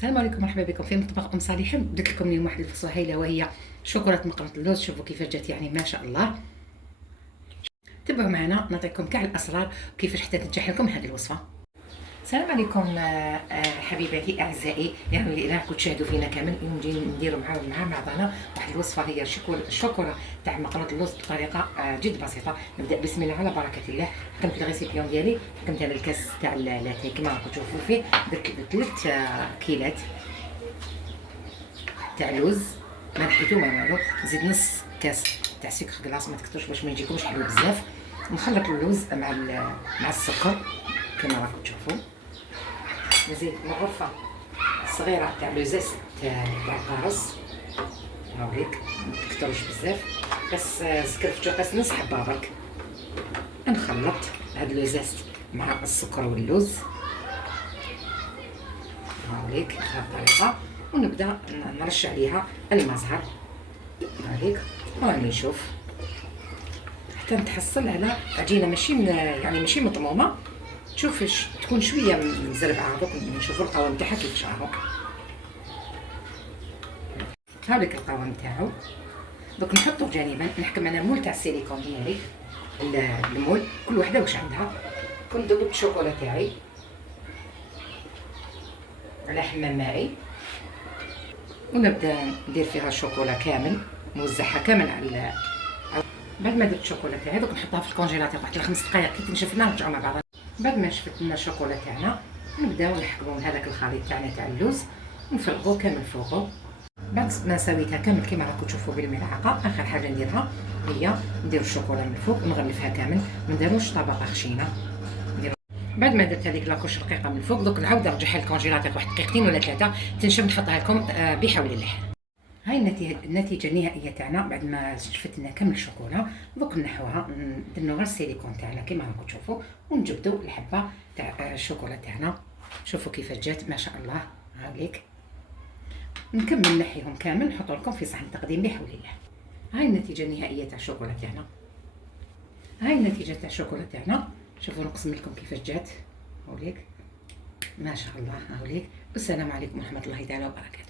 السلام عليكم، مرحبا بكم في مطبخ ام صالحه. بديت لكم اليوم واحد الوصفه هايله وهي شوكولاته مقرنه اللوز. شوفوا كيفاش جات، يعني ما شاء الله. تبعوا معنا نعطيكم كاع الاسرار وكيفاش حتى تنجح لكم هذه الوصفه. السلام عليكم حبيباتي اعزائي، يعني الى راكم تشاهدوا فينا كامل. اليوم نجي نديروا مع بعضنا واحد الوصفه هي الشوكولا تاع مقرنه اللوز بطريقه جد بسيطه. نبدا بسم الله على بركه الله. حكمت الريسيبيون ديالي، حكمت هذا الكاس تاع لاتاي كما راكم تشوفوا فيه. درت 3 كيلات تاع لوز، ما نحيتو ما والو. نزيد نص كاس تاع سكر كلاص، ما تكثرش باش ما يجيكمش حلو بزاف. نخلط اللوز مع السكر كما راكم تشوفوا. نزيد غرفه صغيره تاع لو زيست تاع القارص، هاوليك ما تكثرش بزاف، بس سكرفتو بس نص حبه برك. نخلط هاد لو زيست مع السكر واللوز، هاوليك بهاد الطريقه. ونبدا نرش عليها الماء زهر، هاوليك وراني نشوف حتى نتحصل على عجينه ماشي مطمومه. تشوف تكون شويه مزربعه. دوك نشوفوا القوام تاعها كيفاش راهو. هاوليك القوام تاعو. دوك نحطو جانبا. نحكم انا مول تاع السيليكون ديالي، المول كل وحده واش عندها. كندوب الشوكولا تاعي على حمام مائي، ونبدا ندير فيها الشوكولا كامل، موزعها كامل على. بعد ما درت الشوكولا تاعي دوك نحطها في الكونجيلاتور واحد 5 دقائق كي تنشف لنا، نرجعوا مع بعضنا. بعد ما شفت لنا الشوكولا تاعنا نبداو نحكمو هذاك الخليط تاعنا تاع اللوز ونفرغوه كامل فوقو. بعد ما سويتها كامل كيما راكم تشوفوا بالملعقه، اخر حاجه نديرها هي ندير الشوكولا من الفوق ونغلفها كامل. ما نديروش طبقه خشينه. بعد ما درت هذيك لاكوش رقيقه من الفوق، دوك نعاود نرجعها للكونجيلاتور واحد دقيقتين ولا 3 تنشف، نحطها لكم بحول الله. هاي النتيجه النهائيه تاعنا بعد ما شفت لنا كامل الشوكولا. دوك نحوها، نديرو غير السيليكون تاعنا كيما راكم تشوفوا، ونجبدوا الحبه تاع الشوكولا تاعنا. شوفوا كيفاش جات ما شاء الله. هاوليك نكمل نحيهم كامل، نحطو لكم في صحن تقديم بحول الله. هاي النتيجه النهائيه تاع الشوكولا تاعنا. هاي النتيجه تاع الشوكولا تاعنا. شوفوا نقسم لكم كيفاش جات. هاوليك ما شاء الله. هاوليك والسلام عليكم ورحمه الله تعالى وبركاته.